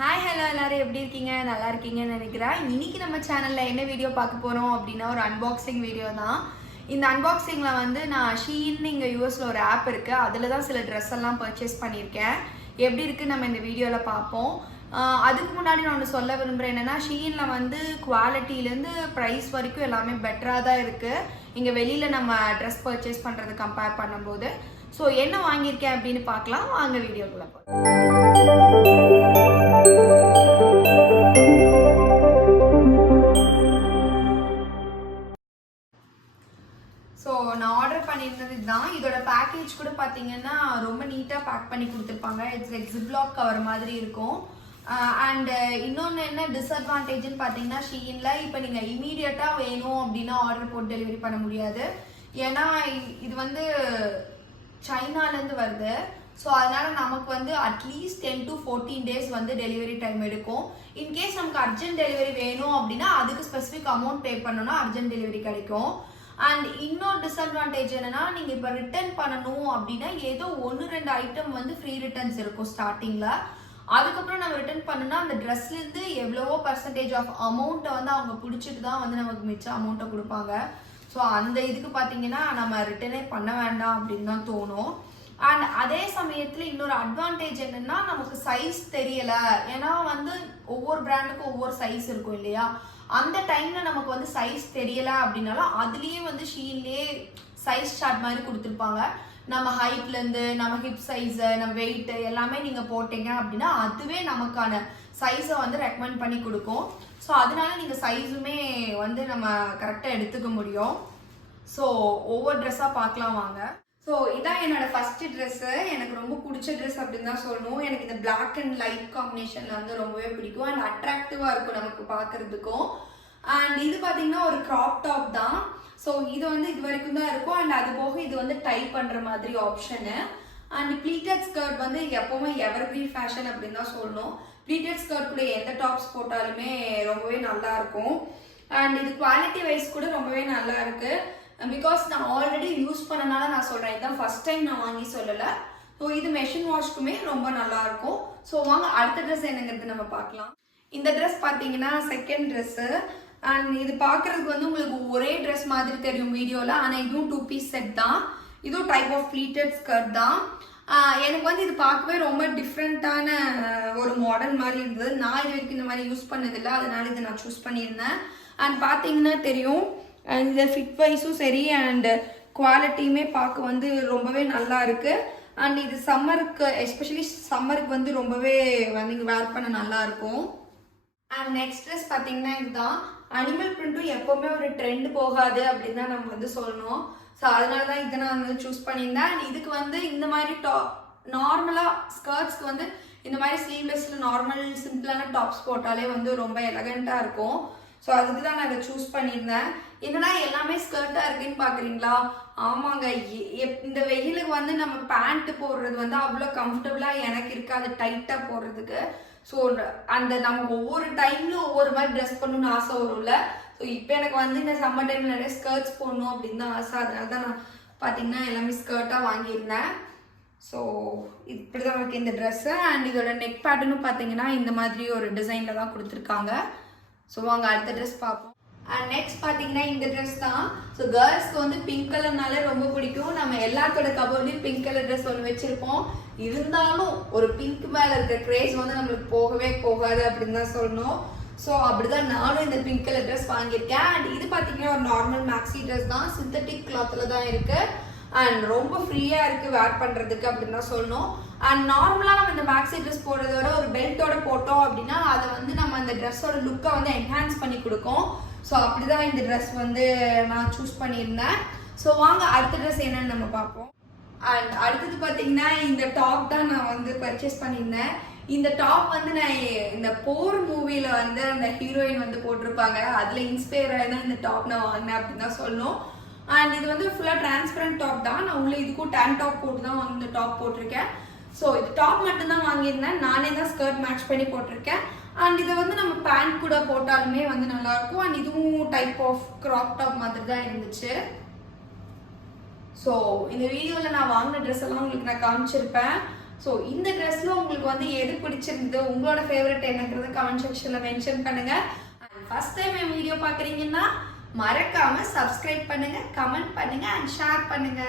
Hi hello எல்லாரும் எப்படி இருக்கீங்க? நல்லா இருக்கீங்கன்னு நினைக்கிறேன். இன்னைக்கு நம்ம சேனல்ல என்ன வீடியோ பார்க்க போறோம் அப்படின்னா ஒரு அன்பாக்சிங் வீடியோ தான். இந்த அன்பாக்சிங்ல வந்து நான் ஷீன் இங்கே யூஎஸ்ல ஒரு ஆப் இருக்கு, அதில் தான் சில ட்ரெஸ் எல்லாம் பர்ச்சேஸ் பண்ணியிருக்கேன். எப்படி இருக்கு நம்ம இந்த வீடியோவில் பார்ப்போம். அதுக்கு முன்னாடி நான் ஒன்று சொல்ல விரும்புகிறேன். என்னன்னா ஷீன்ல வந்து குவாலிட்டிலேருந்து ப்ரைஸ் வரைக்கும் எல்லாமே பெட்டராக தான் இருக்கு இங்கே வெளியில் நம்ம ட்ரெஸ் பர்ச்சேஸ் பண்ணுறது கம்பேர் பண்ணும்போது. ஸோ என்ன வாங்கியிருக்கேன் அப்படின்னு பார்க்கலாம் வாங்க வீடியோக்குள்ள போகலாம். ஸோ நான் ஆர்டர் பண்ணியிருந்தது இதுதான். இதோட பேக்கேஜ் கூட பார்த்தீங்கன்னா ரொம்ப நீட்டாக பேக் பண்ணி கொடுத்துருப்பாங்க. இட்ஸ் லைக் ஜிப்லாக் கவர் மாதிரி இருக்கும். அண்டு இன்னொன்று என்ன டிஸ்அட்வான்டேஜ்னு பார்த்தீங்கன்னா ஷீனில் இப்போ நீங்கள் இமீடியட்டாக வேணும் அப்படின்னா ஆர்டர் போட்டு டெலிவரி பண்ண முடியாது. ஏன்னா இது வந்து சைனாலேருந்து வருது. ஸோ அதனால நமக்கு வந்து அட்லீஸ்ட் 10 to 14 days வந்து டெலிவரி டைம் எடுக்கும். இன்கேஸ் நமக்கு அர்ஜென்ட் டெலிவரி வேணும் அப்படின்னா அதுக்கு ஸ்பெசிஃபிக் அமௌண்ட் பே பண்ணோன்னா அர்ஜென்ட் டெலிவரி கிடைக்கும். அண்ட் இன்னொரு டிஸ்அட்வான்டேஜ் என்னன்னா நீங்க இப்ப ரிட்டர்ன் பண்ணணும் அப்படின்னா ஏதோ 1-2 ஐட்டம் வந்து ஃப்ரீ ரிட்டர்ன்ஸ் இருக்கும் ஸ்டார்டிங்ல. அதுக்கப்புறம் நம்ம ரிட்டர்ன் பண்ணோம்னா அந்த ட்ரெஸ்ல இருந்து எவ்வளவோ பர்சன்டேஜ் ஆஃப் அமௌண்ட்டை வந்து அவங்க பிடிச்சிட்டு தான் வந்து நமக்கு மிச்ச அமௌண்ட்டை கொடுப்பாங்க. ஸோ அந்த இதுக்கு பார்த்தீங்கன்னா நம்ம ரிட்டர்னே பண்ண வேண்டாம் அப்படின்னு தான் தோணும். அண்ட் அதே சமயத்தில் இன்னொரு அட்வான்டேஜ் என்னன்னா நமக்கு சைஸ் தெரியல. ஏன்னா வந்து ஒவ்வொரு பிராண்டுக்கும் ஒவ்வொரு சைஸ் இருக்கும் இல்லையா. அந்த டைம்ல நமக்கு வந்து சைஸ் தெரியல அப்படின்னாலும் அதுலயே வந்து ஷீன்லயே சைஸ் சார்ட் மாதிரி கொடுத்துருப்பாங்க. நம்ம ஹைட்ல இருந்து நம்ம ஹிப் சைஸ் நம்ம வெயிட் எல்லாமே நீங்க போட்டீங்க அப்படின்னா அதுவே நமக்கான சைஸை வந்து ரெக்கமெண்ட் பண்ணி கொடுக்கும். ஸோ அதனால நீங்க சைஸுமே வந்து நம்ம கரெக்டாக எடுத்துக்க முடியும். ஸோ ஒவ்வொரு ட்ரெஸ்ஸா பார்க்கலாம் வாங்க. ஸோ இதான் என்னோட ஃபர்ஸ்ட் ட்ரெஸ்ஸு. எனக்கு ரொம்ப பிடிச்ச ட்ரெஸ் அப்படின்னு தான் சொல்லணும். எனக்கு இந்த பிளாக் அண்ட் லைட் காம்பினேஷன்ல வந்து ரொம்பவே பிடிக்கும் அண்ட் அட்ராக்டிவாக இருக்கும் நமக்கு பார்க்கறதுக்கும். அண்ட் இது பார்த்தீங்கன்னா ஒரு கிராப் டாப் தான். ஸோ இது வந்து இது வரைக்கும் தான் இருக்கும். அண்ட் அது போக இது வந்து டைப் பண்ணுற மாதிரி ஆப்ஷனு. அண்ட் ப்ளீட்டட் ஸ்கர்ட் வந்து எப்போவுமே எவர்கிரீன் ஃபேஷன் அப்படின்னு தான் சொல்லணும். ப்ளீட்டட் ஸ்கர்ட் கூட எந்த டாப்ஸ் போட்டாலுமே ரொம்பவே நல்லா இருக்கும். அண்ட் இது குவாலிட்டி வைஸ் கூட ரொம்பவே நல்லா இருக்கு. பிகாஸ் நான் ஆல்ரெடி யூஸ் பண்ணனால நான் சொல்கிறேன். இதுதான் ஃபர்ஸ்ட் டைம் நான் வாங்கி சொல்லலை. ஸோ இது மெஷின் வாஷ்க்குமே ரொம்ப நல்லா இருக்கும். ஸோ வாங்க அடுத்த ட்ரெஸ் என்னங்கிறது நம்ம பார்க்கலாம். இந்த ட்ரெஸ் பார்த்தீங்கன்னா செகண்ட் ட்ரெஸ்ஸு. அண்ட் இது பார்க்கறதுக்கு வந்து உங்களுக்கு ஒரே ட்ரெஸ் மாதிரி தெரியும் வீடியோவில். ஆனால் இதுவும் 2 piece செட் தான். இதுவும் டைப் ஆஃப் ப்ளீட்டட் ஸ்கர்ட் தான். எனக்கு வந்து இது பார்க்கவே ரொம்ப டிஃப்ரெண்ட்டான ஒரு மாடர்ன் மாதிரி இருந்தது. நான் இது வரைக்கும் இந்த மாதிரி யூஸ் பண்ணதில்லை, அதனால இதை நான் சூஸ் பண்ணியிருந்தேன். அண்ட் பார்த்தீங்கன்னா தெரியும் இந்த ஃபிட் வைஸும் சரி அண்ட் குவாலிட்டியுமே பார்க்க வந்து ரொம்பவே நல்லா இருக்கு. அண்ட் இது சம்மருக்கு எஸ்பெஷலி சம்மருக்கு வந்து ரொம்பவே வந்து இங்கே வேர் பண்ண நல்லா இருக்கும். அண்ட் நெக்ஸ்ட் ட்ரெஸ் பார்த்தீங்கன்னா இதுதான். அனிமல் பிரிண்ட்டும் எப்போவுமே ஒரு ட்ரெண்ட் போகாது அப்படின்னு தான் நம்ம வந்து சொல்லணும். ஸோ அதனால தான் இதை நான் வந்து சூஸ் பண்ணியிருந்தேன். அண்ட் இதுக்கு வந்து இந்த மாதிரி நார்மலாக ஸ்கர்ட்ஸ்க்கு வந்து இந்த மாதிரி ஸ்லீவ்லெஸ்ல நார்மல் சிம்பிளான டாப்ஸ் போட்டாலே வந்து ரொம்ப எலகண்ட்டாக இருக்கும். ஸோ அதுக்கு தான் நான் இதை சூஸ் பண்ணியிருந்தேன். என்னன்னா எல்லாமே ஸ்கர்ட்டாக இருக்குன்னு பார்க்குறீங்களா? ஆமாங்க, இந்த வெயிலுக்கு வந்து நம்ம பேண்ட் போடுறது வந்து அவ்வளோ கம்ஃபர்டபுளாக எனக்கு இருக்காது டைட்டாக போடுறதுக்கு. ஸோ அந்த நம்ம ஒவ்வொரு டைம்லும் ஒவ்வொரு மாதிரி ட்ரெஸ் பண்ணணும்னு ஆசை வரும்ல. ஸோ இப்போ எனக்கு வந்து இந்த சம்மர் டைமில் நிறைய ஸ்கர்ட்ஸ் போடணும் அப்படின்னு தான் ஆசை. அதனால தான் நான் பார்த்தீங்கன்னா எல்லாமே ஸ்கர்ட்டாக வாங்கியிருந்தேன். ஸோ இப்படி தான் இருக்குது இந்த ட்ரெஸ்ஸு. அண்ட் இதோட நெக் பேட்டர்னும் பார்த்தீங்கன்னா இந்த மாதிரி ஒரு டிசைனில் தான் கொடுத்துருக்காங்க. ஸோ வாங்க அடுத்த ட்ரெஸ் பார்ப்போம். அண்ட் நெக்ஸ்ட் பார்த்தீங்கன்னா இந்த ட்ரெஸ் தான். ஸோ கேர்ள்ஸ்க்கு வந்து பிங்க் கலர்னாலே ரொம்ப பிடிக்கும். நம்ம எல்லாத்தோட கபோர்ட்லையும் பிங்க் கலர் ட்ரெஸ் ஒன்று வச்சிருப்போம். இருந்தாலும் ஒரு பிங்க் மேலே இருக்க க்ரேஸ் வந்து நம்மளுக்கு போகவே போகாது அப்படின்னு தான் சொல்லணும். ஸோ அப்படிதான் நானும் இந்த பிங்க் கலர் ட்ரெஸ் வாங்கியிருக்கேன். அண்ட் இது பார்த்தீங்கன்னா ஒரு நார்மல் மேக்ஸி ட்ரெஸ் தான். சிந்தட்டிக் கிளாத்தில் தான் இருக்கு. அண்ட் ரொம்ப ஃப்ரீயாக இருக்குது வேர் பண்ணுறதுக்கு அப்படின்னு தான் சொல்லணும். அண்ட் நார்மலாக நம்ம இந்த மேக்ஸி ட்ரெஸ் போடுறதோட ஒரு பெல்ட்டோட போட்டோம் அப்படின்னா அதை வந்து நம்ம அந்த ட்ரெஸ்ஸோட லுக்கை வந்து என்ஹான்ஸ் பண்ணி கொடுக்கும். ஸோ அப்படிதான் இந்த ட்ரெஸ் வந்து நான் சூஸ் பண்ணியிருந்தேன். ஸோ வாங்க அடுத்த ட்ரெஸ் என்னன்னு நம்ம பார்ப்போம். அண்ட் அடுத்தது பார்த்தீங்கன்னா இந்த டாப் தான் நான் வந்து பர்ச்சேஸ் பண்ணியிருந்தேன். இந்த டாப் வந்து நான் இந்த போர் மூவியில் வந்து அந்த ஹீரோயின் வந்து போட்டிருப்பாங்க, அதில் இன்ஸ்பயர் ஆகி தான் இந்த டாப் நான் வாங்கினேன் அப்படின்னு தான் சொல்லணும். அண்ட் இது வந்து ஃபுல்லாக டிரான்ஸ்பரண்ட் டாப் தான். நான் உள்ள இதுக்கும் டேன் டாப் போட்டு தான் வந்து இந்த டாப் போட்டிருக்கேன். ஸோ இது டாப் மட்டும்தான் வாங்கியிருந்தேன். நானே தான் ஸ்கர்ட் மேட்ச் பண்ணி போட்டிருக்கேன். அண்ட் இதை வந்து நம்ம பேண்ட் கூட போட்டாலுமே வந்து நல்லாயிருக்கும். அண்ட் இதுவும் டைப் ஆஃப் கிராப் டாப் மாதிரி தான் இருந்துச்சு. ஸோ இந்த வீடியோவில் நான் வாங்கின ட்ரெஸ் எல்லாம் உங்களுக்கு நான் காமிச்சிருப்பேன். ஸோ இந்த ட்ரெஸ்ல உங்களுக்கு வந்து எது பிடிச்சிருந்தது, உங்களோட ஃபேவரட் என்னங்கிறது கமெண்ட் செக்ஷன்ல மென்ஷன் பண்ணுங்க. And first time N video பார்க்குறீங்கன்னா மறக்காம சப்ஸ்கிரைப் பண்ணுங்க, கமெண்ட் பண்ணுங்க அண்ட் ஷேர் பண்ணுங்க.